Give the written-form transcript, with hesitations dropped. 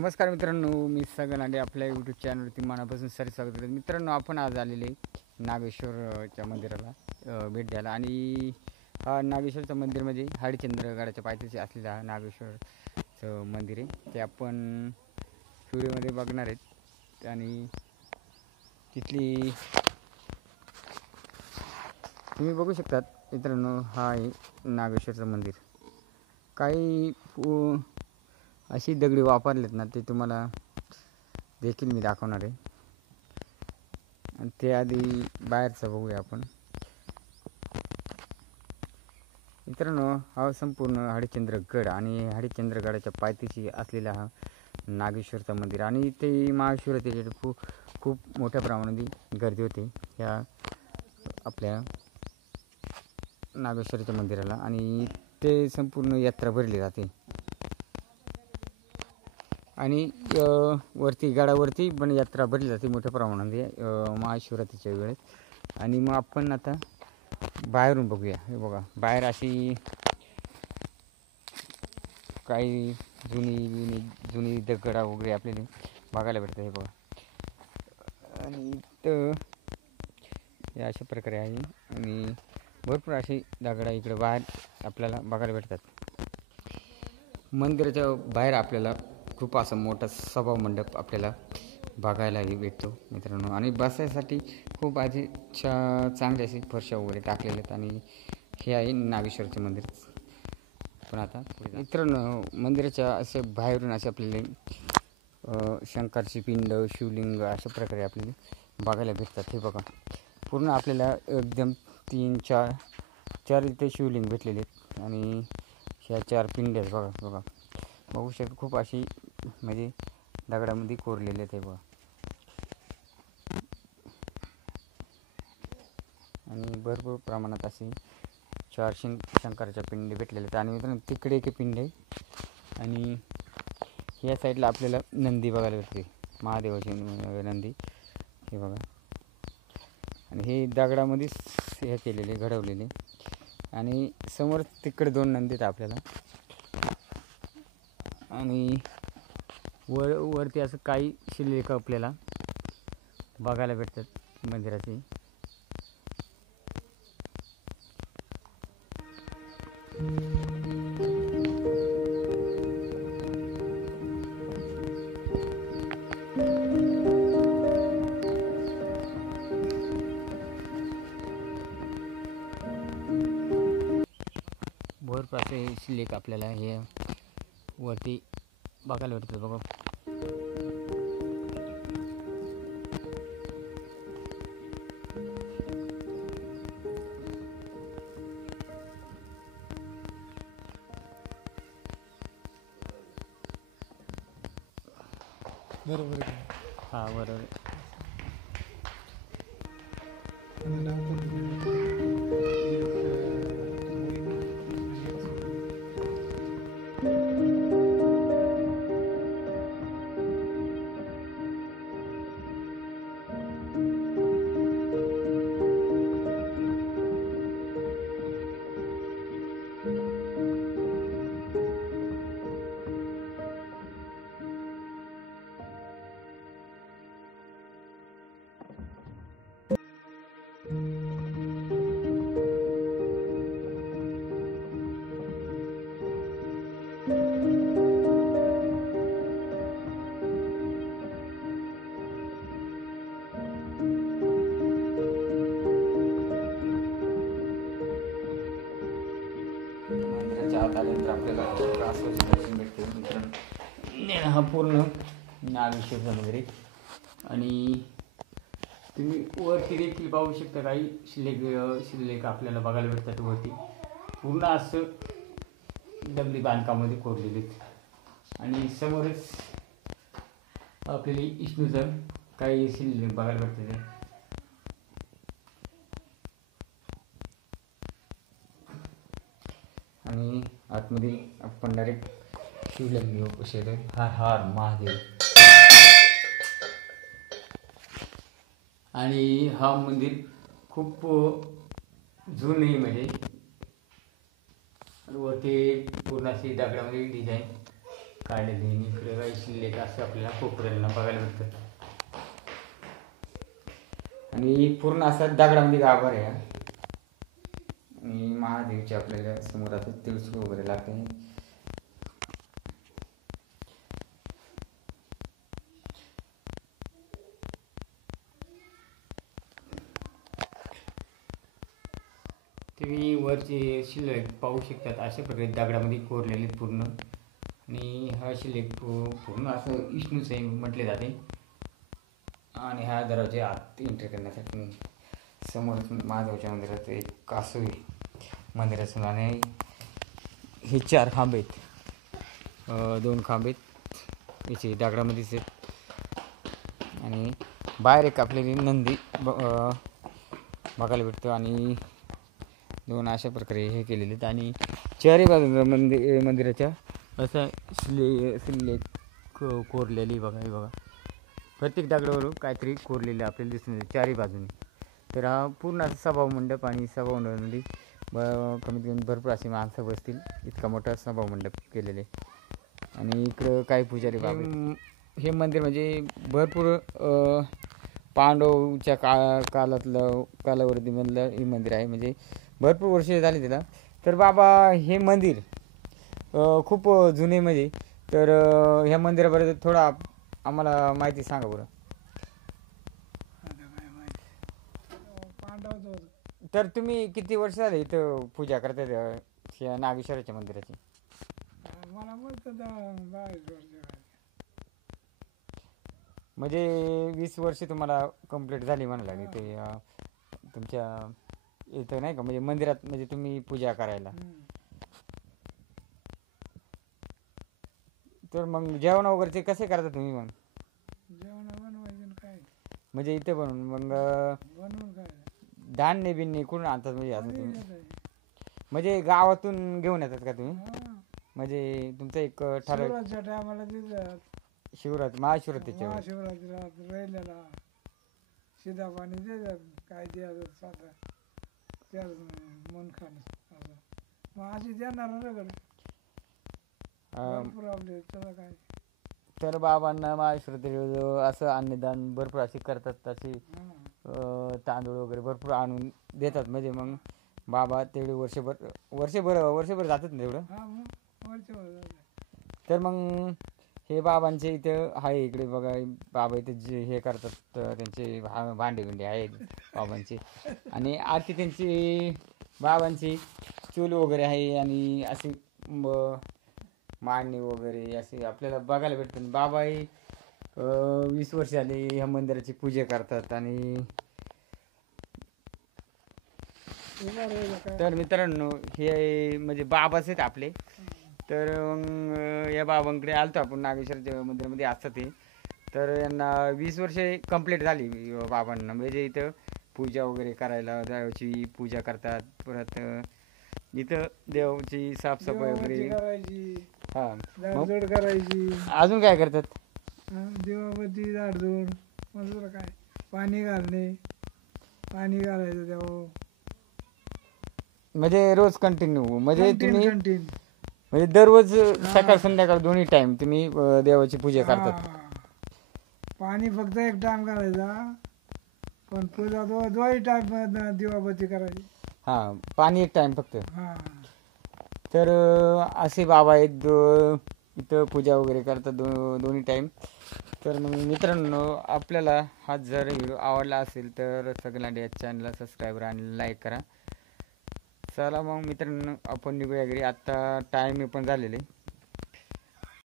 नमस्कार मित्रांनो, मी सगन आणि आपल्या यूट्यूब चॅनलवरती मनापासून सारे स्वागत करतो. मित्रांनो, आपण आज आलेले नागेश्वरच्या मंदिराला भेट द्यायला. आणि हा नागेश्वरचं मंदिर म्हणजे हरिश्चंद्रगडाच्या पायथ्याशी असलेलं हा नागेश्वरचं मंदिर आहे. ते आपण व्हिडिओमध्ये बघणार आहेत. आणि तिथली तुम्ही बघू शकतात मित्रांनो, हा आहे नागेश्वरचं मंदिर. काही अशी दगडी वापरलेत ना, ते तुम्हाला देखील मी दाखवणार आहे. आणि ते आधी बाहेरचं बघूया आपण. मित्रांनो, हा संपूर्ण हरिश्चंद्रगड आणि हरिश्चंद्रगडाच्या पायथ्याशी असलेला हा नागेश्वरचं मंदिर. आणि ते महाशिवरात्रीच्या खूप मोठ्या प्रमाणात गर्दी होते ह्या आपल्या नागेश्वरच्या मंदिराला. आणि ते संपूर्ण यात्रा भरली जाते. आणि वरती गडावरती पण यात्रा भरली जाते मोठ्या प्रमाणामध्ये महाशिवरात्रीच्या वेळेस. आणि मग आपण आता बाहेरून बघूया. हे बघा, बाहेर अशी काही जुनी दगडा वगैरे आपल्याला बघायला भेटतं. हे बघा, आणि इथं हे अशा प्रकारे आहे. आणि भरपूर अशी दगडा इकडे बाहेर आपल्याला बघायला भेटतात. मंदिराच्या बाहेर आपल्याला खूप असा मोठा सभामंडप आपल्याला बघायलाही भेटतो मित्रांनो. आणि बसायसाठी खूप आधी चांगले असे फरशा वगैरे टाकलेले आहेत. आणि हे आहे नागेश्वरचे मंदिर. पण आता मित्रांनो, मंदिराच्या असे बाहेरून असे आपल्याला शंकराची पिंड, शिवलिंग अशा प्रकारे आपल्याला बघायला भेटतात. हे बघा, पूर्ण आपल्याला एकदम 3-4 इथे शिवलिंग भेटलेले आहेत. आणि ह्या 4 पिंड्या बघा बघू शकता, खूप अशी म्हणजे दगडामध्ये कोरलेले आहेत. बघा, आणि भरपूर प्रमाणात असे 4 शंकराच्या पिंडे भेटलेले आहेत. आणि मित्रांनो, तिकडे एक पिंड आहे. आणि ह्या साईडला आपल्याला नंदी बघायला भेटते, महादेवाची नंदी. हे बघा, आणि हे दगडामध्येच हे केलेले, घडवलेले. आणि समोर तिकडे 2 नंदी आहेत आपल्याला. आणि वरती असं काही शिल्लक आपल्याला बघायला भेटतात मंदिराचे. भरपूर असे शिल्लक आपल्याला हे वरती बघायला भेटतात. बघा, बरोबर आहे. हा बरोबर. मंदिराच्या आत आल्यानंतर आपल्याला कासवाचं दर्शन भेटते मित्रांनो. हा पूर्ण नागेश्वरचं मंदिर आहे. आणि तुम्ही वरती देखील पाहू शकता, काही शिल्लक आपल्याला बघायला भेटतात वरती. पूर्ण असं दगडी बांधकामामध्ये कोरलेले. आणि समोरच आपल्याला विष्णूचं काही शिल्लक बघायला भेटते. आणि आतमध्ये आपण डायरेक्ट शिवलिंग घेऊ कसे, हर हर महादेव. आणि हा मंदिर खूप जुनं आहे. म्हणजे वरती पूर्ण अशी दगडामध्ये डिझाईन काढलेली आणि इकडे काही शिल्लक असं आपल्याला कोपऱ्यांना बघायला भेटतं. आणि पूर्ण असा दगडामध्ये गाभार आहे आणि महादेवचे आपल्याला समोर आता तिळसूळ वगैरे लागते. तुम्ही वरचे शिल्लक पाहू शकतात. अशा प्रकारे दगडामध्ये कोरलेले पूर्ण. आणि हा शिल्लक पूर्ण असं विष्णूच आहे म्हटले जाते. आणि हा दरवाजे आत एंट्री करण्यासाठी समोरच महादेवाच्या मंदिरात एक कासव आहे मंदिराचं. आणि हे 4 खांब आहेत, 2 खांब आहेत याचे दगडामध्येच आहेत. आणि बाहेर एक आपल्याला नंदी बघायला भेटतो. आणि 2 अशा प्रकारे हे केलेले आहेत. आणि 4ही बाजूला मंदिराच्या असं कोरलेली बघा. हे बघा, प्रत्येक दगडावरून काहीतरी कोरलेलं आपल्याला दिसून येते 4ही बाजूने. तर हा पूर्ण असा सभामंडप. आणि सभामंडपामध्ये कमीत कमी भरपूर अशी माणसं बसतील इतका मोठा सभामंडप केलेले. आणि इकडं काही पुजारी बाबा. हे मंदिर म्हणजे भरपूर पांडवच्या कालावधीमधलं हे मंदिर आहे. म्हणजे भरपूर वर्ष झाली त्याला. तर बाबा हे मंदिर खूप जुने म्हणजे. तर ह्या मंदिराबद्दल थोडा आम्हाला माहिती सांगा बरं. तर तुम्ही किती वर्ष झाले इथं पूजा करतात या नागेश्वराच्या मंदिराची? मला मस्त 22 वर्ष. म्हणजे 20 वर्ष तुम्हाला कंप्लीट झाली म्हणा लागली ते तुमच्या इथं नाही का, म्हणजे मंदिरात म्हणजे तुम्ही पूजा करायला. तर मग जेवण वगैरे कसे करता तुम्ही मग? जेवण बनवायचं काय म्हणजे इथे बनवून मग बनवून काय धान्य बिन्य कुठून आणतात म्हणजे असं कोणी तुम्ही? येत आहे. म्हणजे गावातून घेऊन येतात का तुम्ही? हा. म्हणजे तुमचं एक ठराविक शिवरात्रीच्या टायमाला देतात. महाशिवरात्रीच्या वेळेस. महाशिवरात्रीला राहिलेला शिदा पाणी देतात. काय द्यायचं स्वतः त्याच मन खाणं असं. मग अशी देणार रगड भरपूर आपले त्याला काय. तर बाबांना महाशिवरात्री असं अन्नदान भरपूर असे करतात. असे तांदूळ वगैरे भरपूर आणून देतात. म्हणजे मग बाबा तेवढे वर्षभर जातात ना तेवढं. हा मग वर्षभर. तर मग हे बाबांचे इथं आहे इकडे बघा. बाबा इथे जे हे करतात त्यांचे भांडे बिंडे आहेत बाबांचे. आणि आरती त्यांची बाबांची चूल वगैरे आहे. आणि असे मांडणी वगैरे असे आपल्याला बघायला भेटतात. बाबाही 20 वर्ष झाले ह्या मंदिराची पूजा करतात. आणि तर मित्रांनो हे म्हणजे बाबाच आहेत आपले. तर मग या बाबांकडे आलतो आपण नागेश्वरच्या मंदिरामध्ये असतात ते. तर यांना 20 वर्षे कंप्लीट झाली बाबांना. म्हणजे इथं पूजा वगैरे करायला देवाची पूजा करतात. परत इथं देवाची साफसफाई वगैरे करायची. हा झाडझूड करायची. अजून काय करतात? देवाबद्दी झाडझूड. मजूर काय पाणी घालणे. पाणी घालायचं देवा. म्हणजे रोज कंटिन्यू म्हणजे तुम्ही कंटिन्यू म्हणजे दररोज सकाळ संध्याकाळ दोन्ही टाइम तुम्ही देवाची पूजा करतात? पाणी फक्त एक टाइम घालायचा. पण पूजा दोन्ही टाइम दिवाबत्ती करायची. हा पाणी एक टाइम फक्त. हा. तर असे बाबा आहेत इथं पूजा वगैरे करतात दोन्ही टाइम. तर मग मित्रांनो आपल्याला हा जर व्हिडिओ आवडला असेल तर सगळ्यांना या चॅनलला सबस्क्राईब आणि लाईक करा. चला मग मित्रांनो आपण निघूया घरी. आत्ता टाईम पण झालेले.